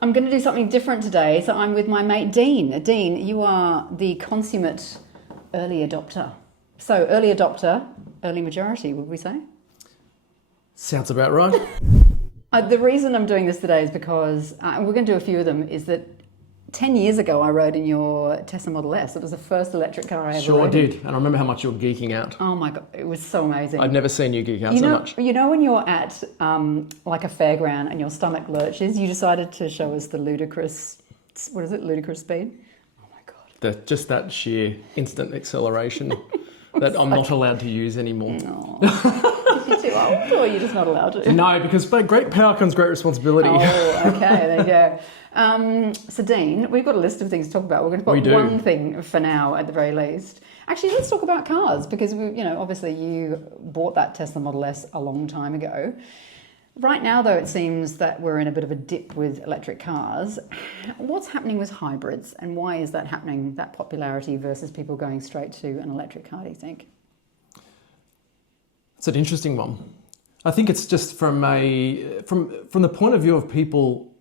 I'm going to do something different today. So I'm with my mate Dean. Dean, you are the consummate early adopter. So early adopter, early majority, would we say? Sounds about right. The reason I'm doing this today is because, we're going to do a few of them, is that 10 years ago I rode in your Tesla Model S. It was the first electric car I ever Sure rode did. in. And I remember how much you were geeking out. Oh my God, it was so amazing. I'd never seen you geek out so much. You know when you're at like a fairground and your stomach lurches, you decided to show us the ludicrous, what is it, ludicrous speed? Oh my God. Just that sheer instant acceleration that I'm not allowed to use anymore. No. You're too old, or you're just not allowed to? No, because by great power comes great responsibility. Oh, okay, there you go. So Dean, we've got a list of things to talk about. We're going to put one thing for now at the very least. Actually, let's talk about cars because obviously you bought that Tesla Model S a long time ago. Right now, though, it seems that we're in a bit of a dip with electric cars. What's happening with hybrids, and why is that happening, that popularity versus people going straight to an electric car, do you think? It's an interesting one. I think it's just from the point of view of people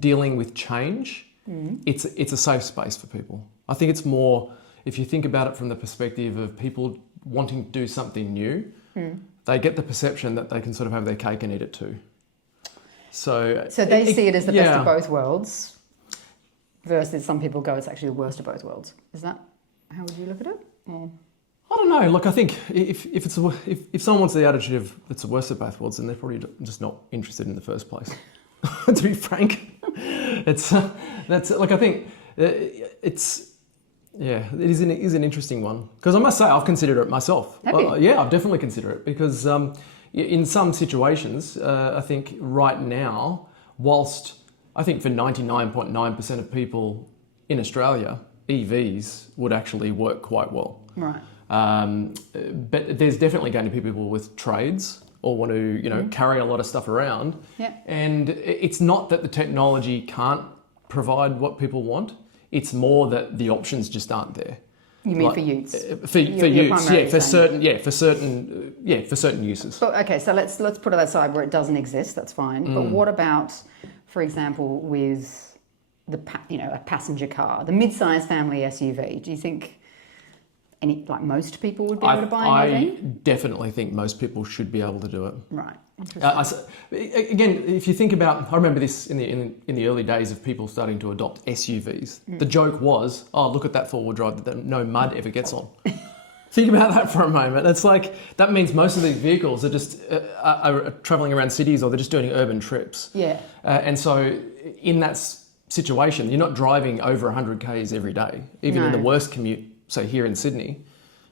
dealing with change, it's a safe space for people. I think it's more, if you think about it from the perspective of people wanting to do something new, they get the perception that they can sort of have their cake and eat it too. So they see it as the best of both worlds versus some people go, it's actually the worst of both worlds. Is that, how would you look at it? Or? I don't know. Look, I think if someone wants the attitude of it's the worst of both worlds, then they're probably just not interested in the first place. To be frank, it's that's like I think it's it is an interesting one because I must say I've considered it myself. Have you? Yeah, I've definitely considered it because in some situations I think right now, whilst I think for 99.9% of people in Australia, EVs would actually work quite well. Right. But there's definitely going to be people with trades or want to, carry a lot of stuff around. Yeah. And it's not that the technology can't provide what people want. It's more that the options just aren't there. You mean for utes? For utes, for certain uses. But, okay, so let's put it aside where it doesn't exist. That's fine. But what about, for example, with a passenger car, the mid-size family SUV? Do you think most people would be able to buy an EV? I definitely think most people should be able to do it. Right. Again, if you think about, I remember this in the early days of people starting to adopt SUVs. The joke was, oh, look at that four-wheel drive that no mud ever gets on. Think about that for a moment. It's like, that means most of these vehicles are just are traveling around cities or they're just doing urban trips. Yeah. And so in that situation, you're not driving over 100 Ks every day, even in the worst commute, say here in Sydney.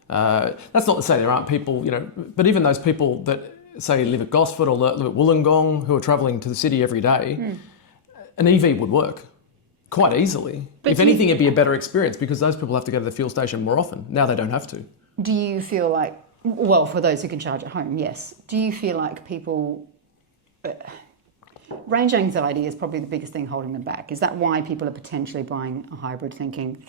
That's not to say there aren't people, but even those people that say live at Gosford or live at Wollongong who are travelling to the city every day, an EV would work quite easily. But if anything, it'd be a better experience because those people have to go to the fuel station more often. Now they don't have to. Do you feel like, well, for those who can charge at home, yes. Do you feel like people... range anxiety is probably the biggest thing holding them back. Is that why people are potentially buying a hybrid thinking,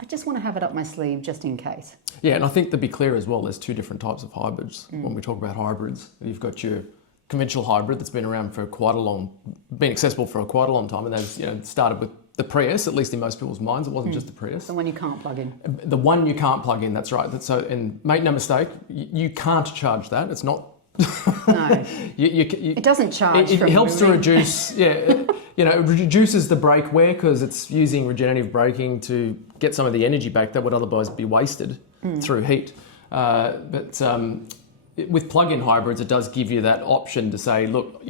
I just want to have it up my sleeve just in case? Yeah, and I think to be clear as well, there's two different types of hybrids. When we talk about hybrids, you've got your conventional hybrid that's been around for been accessible for quite a long time, and they've started with the Prius, at least in most people's minds. It wasn't just the Prius. The one you can't plug in. The one you can't plug in, that's right. And make no mistake, you can't charge that. It's not... No, it doesn't charge. It helps to reduce, it reduces the brake wear because it's using regenerative braking to get some of the energy back that would otherwise be wasted through heat. But with plug-in hybrids, it does give you that option to say, look,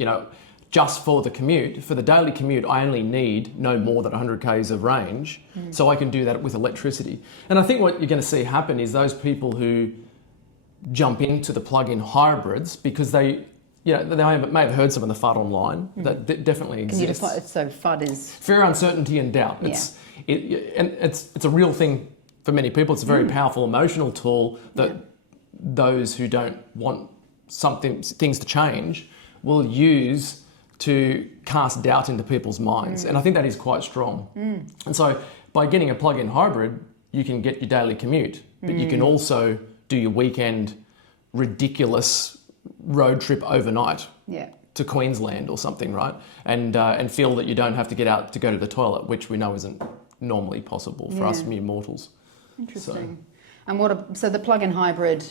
just for the commute, for the daily commute, I only need no more than 100 Ks of range, so I can do that with electricity. And I think what you're going to see happen is those people who jump into the plug-in hybrids because they may have heard some of the FUD online that definitely exists. So FUD is fear, uncertainty, and doubt. It's a real thing for many people. It's a very powerful emotional tool that those who don't want things to change will use to cast doubt into people's minds. And I think that is quite strong. And so by getting a plug-in hybrid, you can get your daily commute, but you can also do your weekend ridiculous road trip overnight. Yeah. to Queensland or something, right? And feel that you don't have to get out to go to the toilet, which we know isn't normally possible for us mere mortals. Interesting. And so the plug-in hybrid,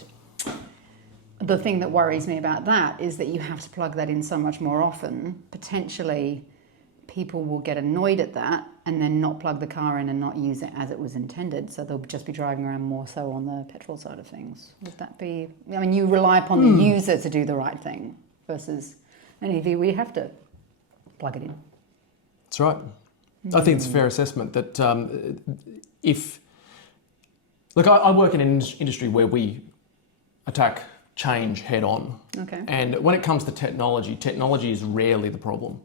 the thing that worries me about that is that you have to plug that in so much more often. Potentially, people will get annoyed at that and then not plug the car in and not use it as it was intended. So they'll just be driving around more so on the petrol side of things. Would that be... I mean, you rely upon the user to do the right thing versus an EV where you have to plug it in. That's right. I think it's a fair assessment that if... Look, I work in an industry where we attack change head on. Okay. And when it comes to technology is rarely the problem.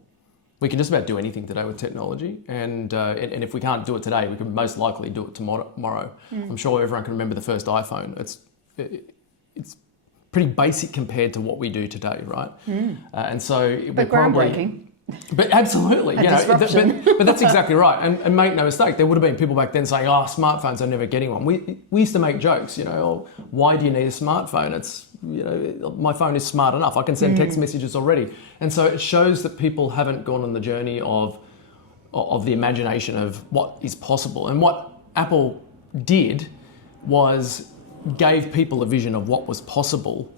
We can just about do anything today with technology, and if we can't do it today, we can most likely do it tomorrow. I'm sure everyone can remember the first iPhone. It's pretty basic compared to what we do today, right? And so but groundbreaking. But absolutely, but that's exactly right. And make no mistake, there would have been people back then saying, "Oh, smartphones, I'm never getting one." We used to make jokes, "Oh, why do you need a smartphone? It's my phone is smart enough. I can send text messages already." And so it shows that people haven't gone on the journey of the imagination of what is possible. And what Apple did was gave people a vision of what was possible.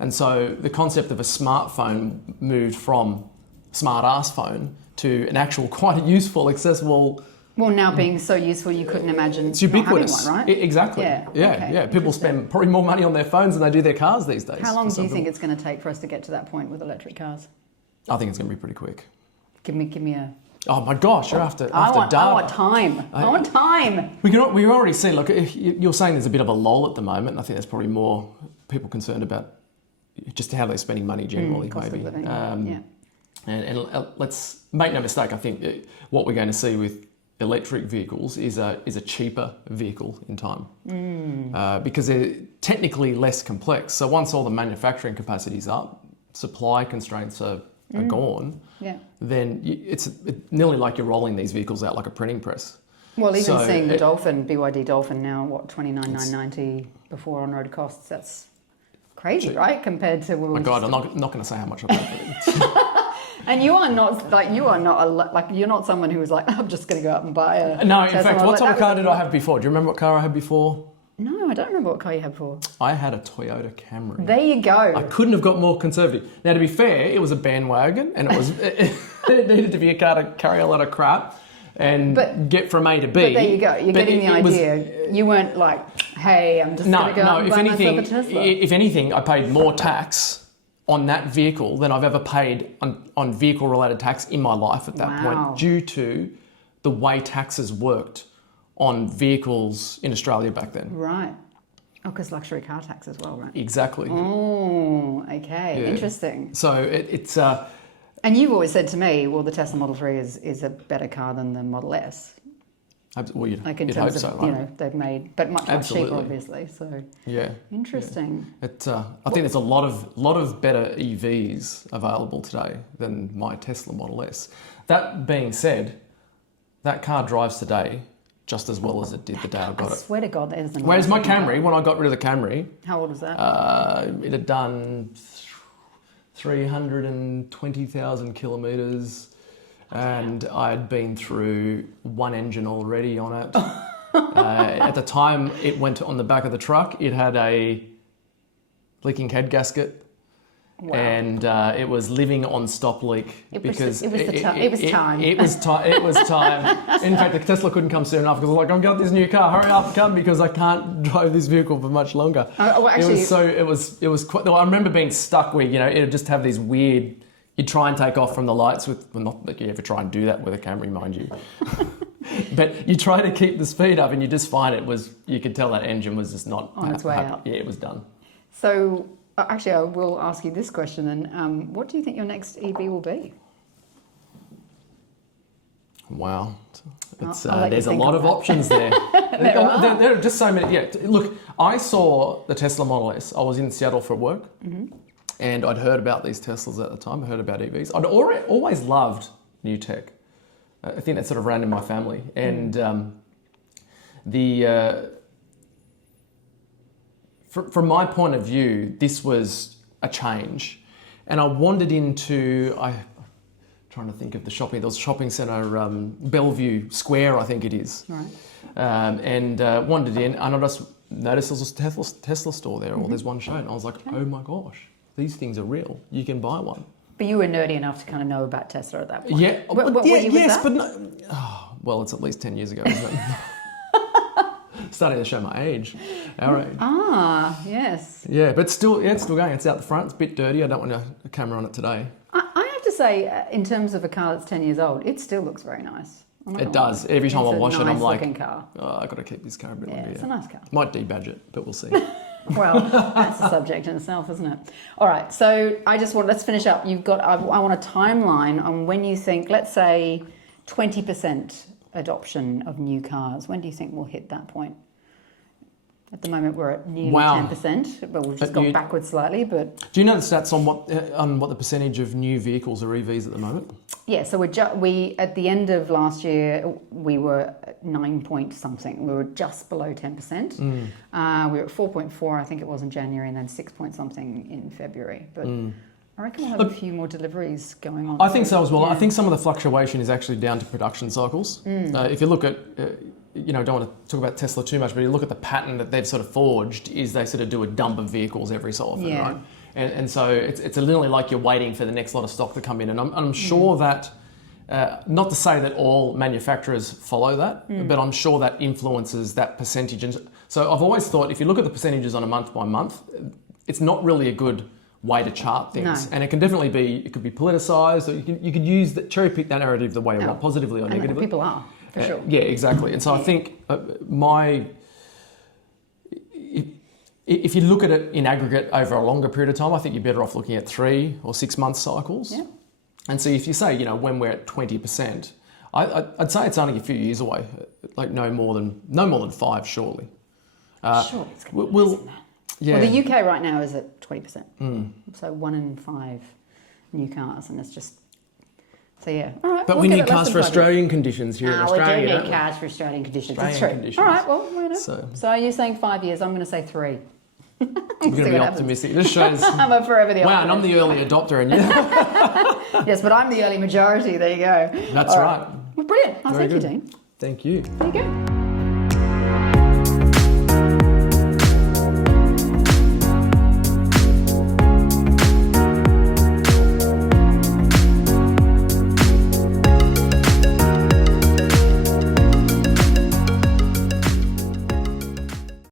And so the concept of a smartphone moved from smart ass phone to an actual quite useful, accessible. Well, now being so useful, you couldn't imagine it's ubiquitous. Not having one, right? Exactly. Yeah. People spend probably more money on their phones than they do their cars these days. How long do you think it's going to take for us to get to that point with electric cars? I think it's going to be pretty quick. Give me a... Oh my gosh, you're after data. I want time. I want time. We already see, look, you're saying there's a bit of a lull at the moment, and I think there's probably more people concerned about just how they're spending money generally, cost maybe. Of living, And let's make no mistake, I think what we're going to see with electric vehicles is a cheaper vehicle in time because they're technically less complex. So once all the manufacturing capacity is up, supply constraints are gone, then it's nearly like you're rolling these vehicles out like a printing press. Well, even seeing the Dolphin, BYD Dolphin now, $29,990 before on-road costs, that's crazy, right? Compared to... My God, I'm not going to say how much I paid for it. And you're not someone who was like, I'm just going to go up and buy a... No, in fact, what type of car did I have before? Do you remember what car I had before? No, I don't remember what car you had before. I had a Toyota Camry. There you go. I couldn't have got more conservative. Now, to be fair, it was a bandwagon, and it needed to be a car to carry a lot of crap and get from A to B. But there you go. You're getting the idea. You weren't like, hey, I'm just going to go out and buy myself a Tesla. If anything, I paid more tax on that vehicle than I've ever paid on vehicle-related tax in my life at that point, due to the way taxes worked on vehicles in Australia back then. Right. Oh, because luxury car tax as well, right? Exactly. Oh, okay. Yeah. Interesting. So it's... And you've always said to me, well, the Tesla Model 3 is a better car than the Model S. Well, like in terms of, right? They've made, but much cheaper, obviously. So interesting. I think there's a lot of better EVs available today than my Tesla Model S. That being said, that car drives today just as well as it did the day I got it. I swear to God, that is the... Whereas my Camry, when I got rid of the Camry... How old was that? It had done 320,000 kilometres. And I had been through one engine already on it. At the time it went on the back of the truck, it had a leaking head gasket. Wow. And it was living on stop leak because it was time. It was time. In fact, the Tesla couldn't come soon enough because I was like, I've got this new car. Hurry up, come, because I can't drive this vehicle for much longer. Actually, it was quite. I remember being stuck where it would just have these weird. You'd try and take off from the lights not that you ever try and do that with a Camry, mind you. But you try to keep the speed up and you just find you could tell that engine was just not... on its way out. Yeah, it was done. So, actually, I will ask you this question then. What do you think your next EV will be? Wow. There's a lot of options there. there are just so many. Yeah, look, I saw the Tesla Model S. I was in Seattle for work. Mm-hmm. And I'd heard about these Teslas at the time. I heard about EVs. I'd always loved new tech. I think that sort of ran in my family. And from my point of view, this was a change. and I wandered into, trying to think of the shopping, there was a shopping centre, Bellevue Square, I think it is. Right. And wandered in, and I just noticed there was a Tesla store there, or there's one shown. I was like, oh my gosh, these things are real. You can buy one. But you were nerdy enough to kind of know about Tesla at that point. Yeah. What year was that? But no. Oh, well, it's at least 10 years ago, isn't it? Starting to show my age, our age. Ah, yes. Yeah, but still, it's still going. It's out the front. It's a bit dirty. I don't want a camera on it today. I have to say, in terms of a car that's 10 years old, it still looks very nice. It does. Every time I wash it, I'm like, car. oh, I've got to keep this car a bit longer. It's a nice car. Might debadge it, but we'll see. Well, that's a subject in itself, isn't it? All right, so let's finish up. I want a timeline on when you think, let's say, 20% adoption of new cars. When do you think we'll hit that point? At the moment, we're at nearly 10%, but we've just gone backwards slightly. But do you know the stats on what the percentage of new vehicles are EVs at the moment? Yeah, so we at the end of last year we were at 9 point something. We were just below 10%. We were at 4.4, I think it was in January, and then 6 point something in February. But I reckon we'll have a few more deliveries going on. I think so as well. Yeah. I think some of the fluctuation is actually down to production cycles. If you look at don't want to talk about Tesla too much, but you look at the pattern that they've sort of forged is they sort of do a dump of vehicles every so often, right? And so it's literally like you're waiting for the next lot of stock to come in. And I'm sure that, not to say that all manufacturers follow that, but I'm sure that influences that percentage. And so I've always thought if you look at the percentages on a month by month, it's not really a good way to chart things. No. And it can definitely it could be politicized, or you could use cherry pick that narrative the way you want, positively or negatively. People are. For sure. Yeah, exactly. And so I think if you look at it in aggregate over a longer period of time, I think you're better off looking at 3 or 6 month cycles. Yeah. And so if you say, when we're at 20%, I'd say it's only a few years away, like no more than 5, surely. Sure, it's going to be less than that. Yeah. Well, the UK right now is at 20%. So 1 in 5 new cars, and it's just. So yeah, all right. But we need cars for Australian conditions here in Australia. We do need cars for Australian conditions. That's true. Conditions. All right. Well, So are you saying 5 years? I'm going to say 3. I'm going to be optimistic. This shows. I'm a forever the optimist. Wow, and I'm the early adopter, and you. Yes, but I'm the early majority. There you go. That's right. Well, brilliant. Thank you, Dean. Thank you. There you go.